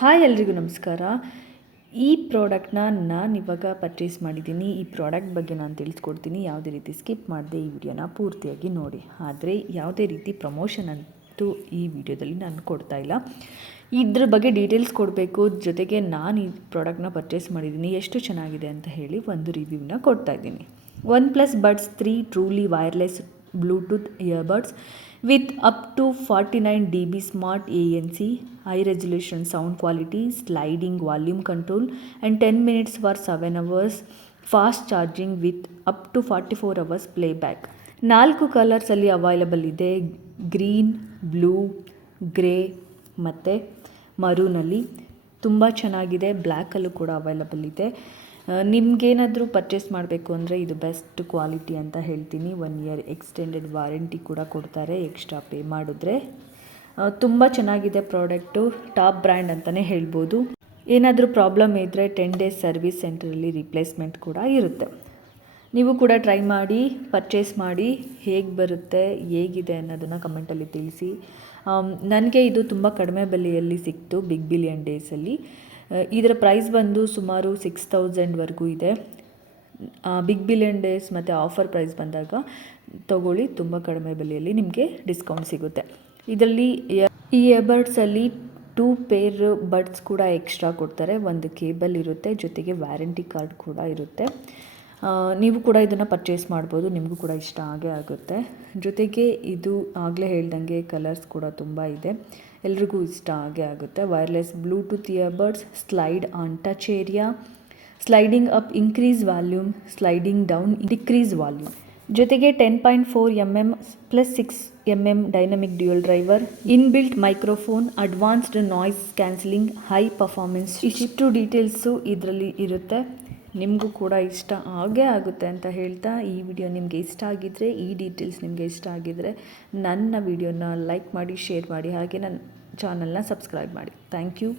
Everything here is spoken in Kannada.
ಹಾಯ್ ಎಲ್ರಿಗೂ ನಮಸ್ಕಾರ. ಈ ಪ್ರಾಡಕ್ಟ್ನ ನಾನು ಇವಾಗ ಪರ್ಚೇಸ್ ಮಾಡಿದ್ದೀನಿ. ಈ ಪ್ರಾಡಕ್ಟ್ ಬಗ್ಗೆ ನಾನು ತಿಳಿಸ್ಕೊಡ್ತೀನಿ. ಯಾವುದೇ ರೀತಿ ಸ್ಕಿಪ್ ಮಾಡದೆ ಈ ವಿಡಿಯೋನ ಪೂರ್ತಿಯಾಗಿ ನೋಡಿ. ಆದರೆ ಯಾವುದೇ ರೀತಿ ಪ್ರಮೋಷನ್ ಅಂತೂ ಈ ವಿಡಿಯೋದಲ್ಲಿ ನಾನು ಕೊಡ್ತಾ ಇಲ್ಲ. ಇದ್ರ ಬಗ್ಗೆ ಡೀಟೇಲ್ಸ್ ಕೊಡಬೇಕು, ಜೊತೆಗೆ ನಾನು ಈ ಪ್ರಾಡಕ್ಟ್ನ ಪರ್ಚೇಸ್ ಮಾಡಿದ್ದೀನಿ, ಎಷ್ಟು ಚೆನ್ನಾಗಿದೆ ಅಂತ ಹೇಳಿ ಒಂದು ರಿವ್ಯೂನ ಕೊಡ್ತಾ ಇದ್ದೀನಿ. OnePlus Buds 3 truly wireless bluetooth earbuds with up to 49 dB smart ANC, high resolution sound quality, sliding volume control and 10 minutes for 7 hours fast charging with up to 44 hours playback. 4 ಕಲರ್ಸಲ್ಲಿ available ಇದೆ. ಗ್ರೀನ್, ಬ್ಲೂ, ಗ್ರೇ ಮತ್ತು ಮರೂನಲ್ಲಿ. ತುಂಬ ಚೆನ್ನಾಗಿದೆ. ಬ್ಲ್ಯಾಕಲ್ಲೂ ಕೂಡ ಅವೈಲಬಲ್ ಇದೆ. ನಿಮಗೇನಾದರೂ ಪರ್ಚೇಸ್ ಮಾಡಬೇಕು ಅಂದರೆ ಇದು ಬೆಸ್ಟ್ ಕ್ವಾಲಿಟಿ ಅಂತ ಹೇಳ್ತೀನಿ. 1 ಇಯರ್ ಎಕ್ಸ್ಟೆಂಡೆಡ್ ವಾರಂಟಿ ಕೂಡ ಕೊಡ್ತಾರೆ ಎಕ್ಸ್ಟ್ರಾ ಪೇ ಮಾಡಿದ್ರೆ. ತುಂಬ ಚೆನ್ನಾಗಿದೆ ಪ್ರಾಡಕ್ಟು. ಟಾಪ್ ಬ್ರ್ಯಾಂಡ್ ಅಂತಲೇ ಹೇಳ್ಬೋದು. ಏನಾದರೂ ಪ್ರಾಬ್ಲಮ್ ಇದ್ದರೆ 10 ಡೇಸ್ ಸರ್ವಿಸ್ ಸೆಂಟರಲ್ಲಿ ರಿಪ್ಲೇಸ್ಮೆಂಟ್ ಕೂಡ ಇರುತ್ತೆ. ನೀವು ಕೂಡ ಟ್ರೈ ಮಾಡಿ, ಪರ್ಚೇಸ್ ಮಾಡಿ, ಹೇಗೆ ಬರುತ್ತೆ, ಹೇಗಿದೆ ಅನ್ನೋದನ್ನು ಕಮೆಂಟಲ್ಲಿ ತಿಳಿಸಿ. ನನಗೆ ಇದು ತುಂಬ ಕಡಿಮೆ ಬೆಲೆಯಲ್ಲಿ ಸಿಕ್ತು ಬಿಗ್ ಬಿಲಿಯನ್ ಡೇಸಲ್ಲಿ. ಇದರ ಪ್ರೈಸ್ ಬಂದು ಸುಮಾರು 6000ವರೆಗೂ ಇದೆ. ಬಿಗ್ ಬಿಲಿಯನ್ ಡೇಸ್ ಮತ್ತು ಆಫರ್ ಪ್ರೈಸ್ ಬಂದಾಗ ತೊಗೊಳ್ಳಿ, ತುಂಬ ಕಡಿಮೆ ಬೆಲೆಯಲ್ಲಿ ನಿಮಗೆ ಡಿಸ್ಕೌಂಟ್ ಸಿಗುತ್ತೆ. ಇದರಲ್ಲಿ ಈ ಇಯರ್ಬಡ್ಸಲ್ಲಿ 2 ಪೇರ್ ಬಡ್ಸ್ ಕೂಡ ಎಕ್ಸ್ಟ್ರಾ ಕೊಡ್ತಾರೆ. ಒಂದು ಕೇಬಲ್ ಇರುತ್ತೆ, ಜೊತೆಗೆ ವ್ಯಾರಂಟಿ ಕಾರ್ಡ್ ಕೂಡ ಇರುತ್ತೆ. ನೀವು ಕೂಡ ಇದನ್ನು ಪರ್ಚೇಸ್ ಮಾಡ್ಬೋದು, ನಿಮಗೂ ಕೂಡ ಇಷ್ಟ ಆಗೇ ಆಗುತ್ತೆ. ಜೊತೆಗೆ ಇದು ಆಗಲೇ ಹೇಳ್ದಂಗೆ ಕಲರ್ಸ್ ಕೂಡ ತುಂಬ ಇದೆ, ಎಲ್ರಿಗೂ ಇಷ್ಟ ಆಗೇ ಆಗುತ್ತೆ. Wireless bluetooth earbuds, slide on touch area, sliding up increase volume, sliding down decrease volume. ಜೊತೆಗೆ 10.4 mm plus 6 mm dynamic dual driver, inbuilt microphone, advanced noise cancelling, high performance. ಇಷ್ಟು ಡೀಟೇಲ್ಸು ಇದರಲ್ಲಿ ಇರುತ್ತೆ. ನಿಮಗೂ ಕೂಡ ಇಷ್ಟ ಆಗೇ ಆಗುತ್ತೆ ಅಂತ ಹೇಳ್ತಾ, ಈ ವಿಡಿಯೋ ನಿಮಗೆ ಇಷ್ಟ ಆಗಿದ್ದರೆ, ಈ ಡೀಟೇಲ್ಸ್ ನಿಮಗೆ ಇಷ್ಟ ಆಗಿದ್ದರೆ ನನ್ನ ವಿಡಿಯೋನ ಲೈಕ್ ಮಾಡಿ, ಶೇರ್ ಮಾಡಿ, ಹಾಗೆ ನನ್ನ ಚಾನಲ್ನ ಸಬ್ಸ್ಕ್ರೈಬ್ ಮಾಡಿ. Thank you.